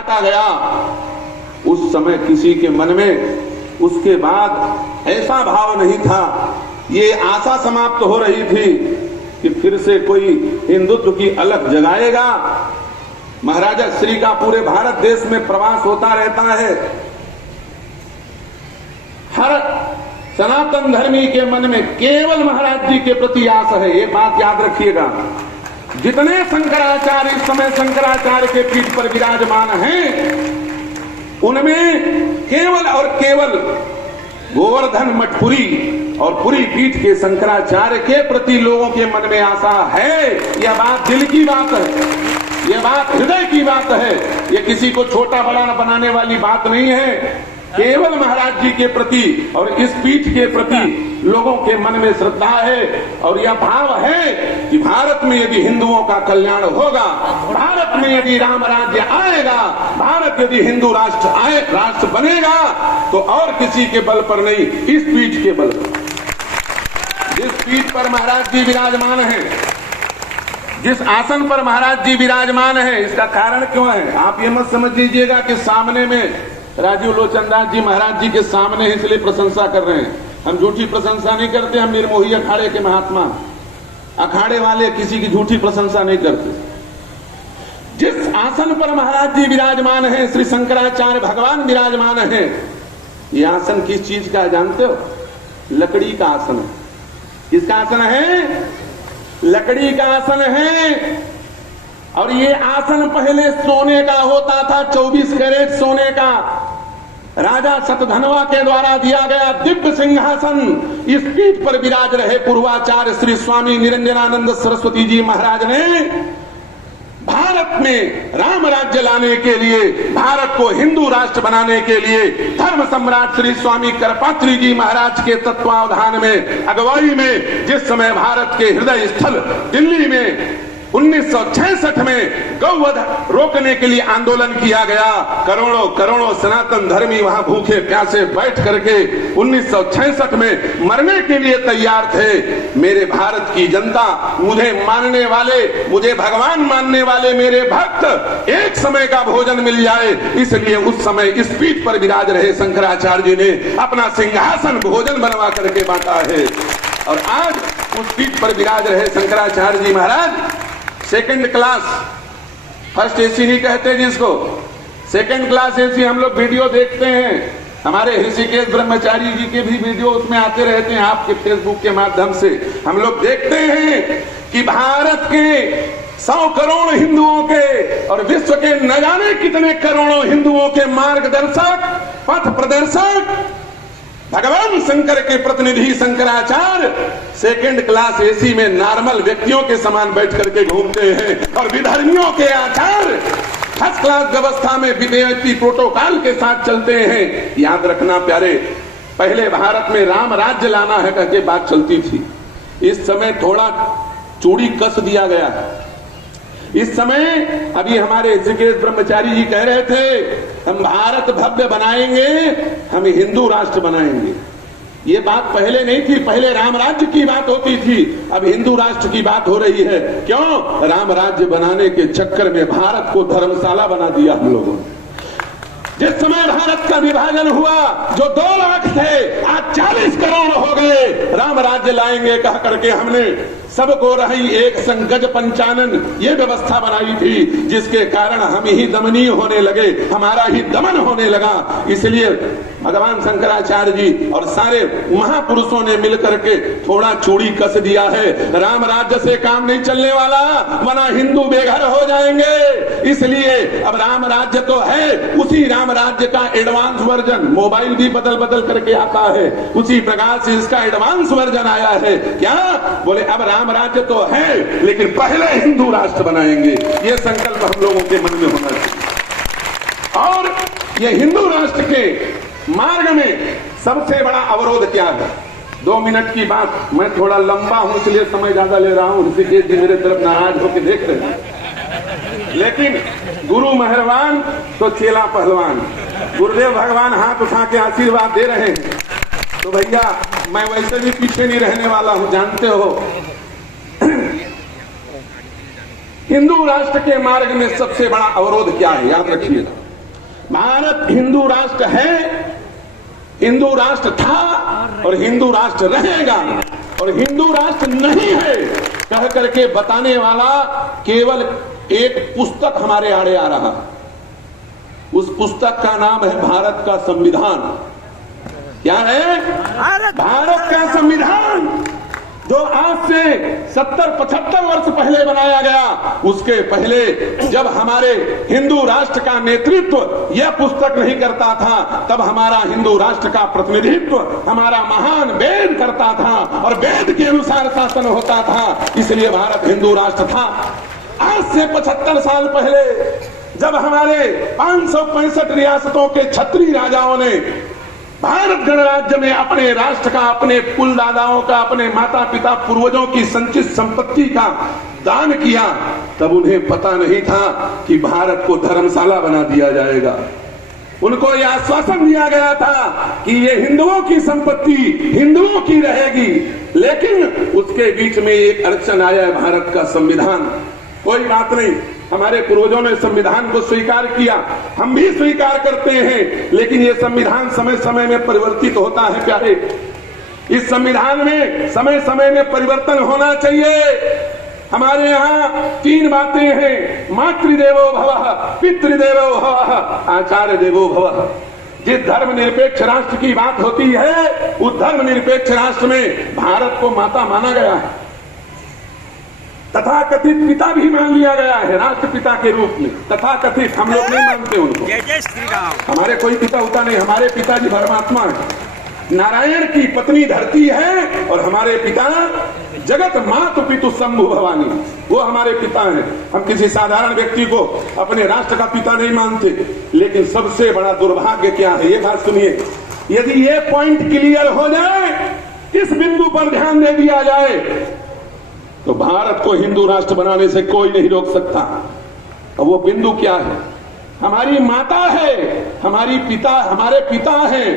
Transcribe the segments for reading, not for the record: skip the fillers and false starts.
काटा गया, उस समय किसी के मन में उसके बाद ऐसा भाव नहीं था, ये आशा समाप्त हो रही थी कि फिर से कोई हिंदुत्व की अलख जगाएगा। महाराजा श्री का पूरे भारत देश में प्रवास होता रहता है। हर सनातन धर्मी के मन में केवल महाराज जी के प्रति आस है, ये बात याद रखिएगा। जितने शंकराचार्य इस समय शंकराचार्य के पीठ पर विराजमान हैं, उनमें केवल और केवल गोवर्धन मठपुरी और पुरी पीठ के शंकराचार्य के प्रति लोगों के मन में आशा है। यह बात दिल की बात है, यह बात हृदय की बात है, यह किसी को छोटा बड़ा बनाने वाली बात नहीं है। केवल महाराज जी के प्रति और इस पीठ के प्रति लोगों के मन में श्रद्धा है और यह भाव है कि भारत में यदि हिंदुओं का कल्याण होगा, भारत में यदि राम राज्य आएगा, भारत यदि हिंदू राष्ट्र बनेगा, तो और किसी के बल पर नहीं, इस पीठ के बल पर। जिस पीठ पर महाराज जी विराजमान है, जिस आसन पर महाराज जी विराजमान है, इसका कारण क्यों है? आप ये मत समझ लीजिएगा कि सामने में राजीव लोचनदास जी महाराज जी के सामने इसलिए प्रशंसा कर रहे हैं। हम झूठी प्रशंसा नहीं करते, हम निर्मोही अखाड़े के महात्मा, अखाड़े वाले किसी की झूठी प्रशंसा नहीं करते। जिस आसन पर महाराज जी विराजमान है, श्री शंकराचार्य भगवान विराजमान है, ये आसन किस चीज का जानते हो? लकड़ी का आसन है। किसका आसन है? लकड़ी का आसन है। और ये आसन पहले सोने का होता था, 24 कैरेट सोने का। राजा शतधनवा के द्वारा दिया गया दिव्य सिंहासन। इस पीठ पर विराज रहे पूर्वाचार्य श्री स्वामी निरंजनानंद सरस्वती जी महाराज ने भारत में राम राज्य लाने के लिए, भारत को हिंदू राष्ट्र बनाने के लिए धर्म सम्राट श्री स्वामी करपात्री जी महाराज के तत्वावधान में, अगुवाई में, जिस समय भारत के हृदय स्थल दिल्ली में 1966 में गौवध रोकने के लिए आंदोलन किया गया, करोड़ों करोड़ों सनातन धर्मी वहां भूखे प्यासे बैठ करके 1966 में मरने के लिए तैयार थे। मेरे भारत की जनता, मुझे मानने वाले, मुझे भगवान मानने वाले मेरे भक्त, एक समय का भोजन मिल जाए, इसलिए उस समय इस पीठ पर विराज रहे शंकराचार्य जी ने अपना सिंहासन भोजन बनवा करके बांटा है। और आज उस पीठ पर विराज रहे शंकराचार्य जी महाराज सेकंड क्लास, फर्स्ट एसी नहीं कहते जिसको, सेकंड क्लास एसी। हम लोग वीडियो देखते हैं, हमारे ऋषिकेश ब्रह्मचारी जी के भी वीडियो उसमें आते रहते हैं, आपके फेसबुक के माध्यम से हम लोग देखते हैं कि भारत के 100 करोड़ हिंदुओं के और विश्व के न जाने कितने करोड़ों हिंदुओं के मार्गदर्शक, पथ प्रदर्शक भगवान शंकर के प्रतिनिधि शंकराचार्य सेकंड क्लास एसी में नॉर्मल व्यक्तियों के समान बैठ करके घूमते हैं और विधर्मियों के आचार्य फर्स्ट क्लास व्यवस्था में वीआईपी प्रोटोकॉल के साथ चलते हैं। याद रखना प्यारे, पहले भारत में राम राज्य लाना है करके बात चलती थी, इस समय थोड़ा चूड़ी कस दिया गया है। इस समय अभी हमारे ऋषिकेश ब्रह्मचारी जी कह रहे थे, हम भारत भव्य बनाएंगे, हम हिंदू राष्ट्र बनाएंगे। ये बात पहले नहीं थी, पहले राम राज्य की बात होती थी, अब हिंदू राष्ट्र की बात हो रही है। क्यों? राम राज्य बनाने के चक्कर में भारत को धर्मशाला बना दिया हम लोगों ने। जिस समय भारत का विभाजन हुआ, जो 2 लाख थे आज 40 करोड़ हो गए। राम राज्य लाएंगे कह करके हमने सबको रही एक संग गज पंचानन ये व्यवस्था बनाई थी, जिसके कारण हम ही दमनीय होने लगे, हमारा ही दमन होने लगा। इसलिए भगवान शंकराचार्य जी और सारे महापुरुषों ने मिलकर के थोड़ा चूड़ी कस दिया है। राम राज्य से काम नहीं चलने वाला, वरना हिंदू बेघर हो जाएंगे। इसलिए अब राम राज्य तो है, उसी राम राज्य का एडवांस वर्जन, मोबाइल भी बदल बदल करके आता है, उसी प्रकार से इसका एडवांस वर्जन आया है। क्या बोले? अब राम राज्य तो है, लेकिन पहले हिंदू राष्ट्र बनाएंगे। ये संकल्प हम लोगों के मन में होना चाहिए। और ये हिंदू राष्ट्र के मार्ग में सबसे बड़ा अवरोध क्या है? 2 मिनट की बात, मैं थोड़ा लंबा हूं इसलिए समय ज्यादा ले रहा हूं, ऋषिकेश जी मेरे तरफ नाराज होकर देख रहे हैं। लेकिन गुरु मेहरबान तो चेला पहलवान, गुरुदेव भगवान हाथ उठा के आशीर्वाद दे रहे हैं। तो भैया मैं वैसे भी पीछे नहीं रहने वाला हूं, जानते हो। हिंदू राष्ट्र के मार्ग में सबसे बड़ा अवरोध क्या है? याद रखिएगा, भारत हिंदू राष्ट्र है, हिंदू राष्ट्र था और हिंदू राष्ट्र रहेगा, और हिंदू राष्ट्र नहीं है कह करके बताने वाला केवल एक पुस्तक हमारे आड़े आ रहा। उस पुस्तक का नाम है भारत का संविधान। क्या है? भारत का संविधान, जो आज से 70-75 वर्ष पहले बनाया गया। उसके पहले जब हमारे हिंदू राष्ट्र का नेतृत्व यह पुस्तक नहीं करता था, तब हमारा हिंदू राष्ट्र का प्रतिनिधित्व हमारा महान वेद करता था और वेद के अनुसार शासन होता था। इसलिए भारत हिंदू राष्ट्र था। आज से 75 साल पहले जब हमारे 565 रियासतों के क्षत्रिय राजाओं ने भारत गणराज्य में अपने राष्ट्र का, अपने कुल दादाओं का, अपने माता पिता पूर्वजों की संचित संपत्ति का दान किया, तब उन्हें पता नहीं था कि भारत को धर्मशाला बना दिया जाएगा। उनको यह आश्वासन दिया गया था कि ये हिंदुओं की संपत्ति हिंदुओं की रहेगी, लेकिन उसके बीच में एक अड़चन आया है, भारत का संविधान। कोई बात नहीं, हमारे पूर्वजों ने संविधान को स्वीकार किया, हम भी स्वीकार करते हैं, लेकिन ये संविधान समय समय में परिवर्तित होता है प्यारे। इस संविधान में समय समय में परिवर्तन होना चाहिए। हमारे यहाँ 3 बातें हैं, मातृदेवो भवः, पितृदेवो भवः, आचार्य देवो भवः। जिस धर्मनिरपेक्ष राष्ट्र की बात होती है, उस धर्मनिरपेक्ष राष्ट्र में भारत को माता माना गया है, तथाकथित पिता भी मान लिया गया है राष्ट्रपिता के रूप में। तथाकथित हम लोग नहीं मानते उनको। जय जय श्री राम। हमारे कोई पिता होता नहीं, हमारे पिताजी परमात्मा है। नारायण की पत्नी धरती है और हमारे पिता जगत मातु पितु शंभु भवानी, वो हमारे पिता हैं। हम किसी साधारण व्यक्ति को अपने राष्ट्र का पिता नहीं मानते। लेकिन सबसे बड़ा दुर्भाग्य क्या है, ये बात सुनिए। यदि ये पॉइंट क्लियर हो जाए, इस बिंदु पर ध्यान दे दिया जाए, तो भारत को हिंदू राष्ट्र बनाने से कोई नहीं रोक सकता। और वो बिंदु क्या है? हमारी माता है, हमारे पिता हैं,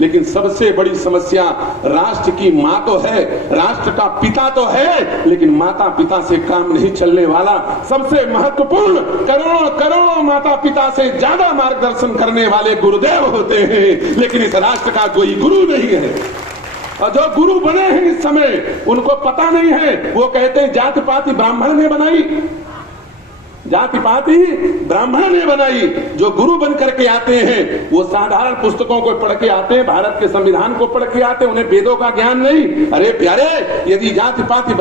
लेकिन सबसे बड़ी समस्या राष्ट्र की मां तो है, राष्ट्र का पिता तो है, लेकिन माता पिता से काम नहीं चलने वाला। सबसे महत्वपूर्ण करोड़ों माता पिता से ज्यादा मार्गदर्शन करने वाले गुरुदेव होते हैं, लेकिन इस राष्ट्र का कोई गुरु नहीं है। और जो गुरु बने हैं इस समय, उनको पता नहीं है। वो कहते हैं जाति पाति ब्राह्मण ने बनाई, जाति पाति ब्राह्मण ने बनाई। जो गुरु बन करके आते हैं वो साधारण पुस्तकों को पढ़ के आते हैं, भारत के संविधान को पढ़ के आते हैं, उन्हें वेदों का ज्ञान नहीं। अरे प्यारे, यदि जाति पाति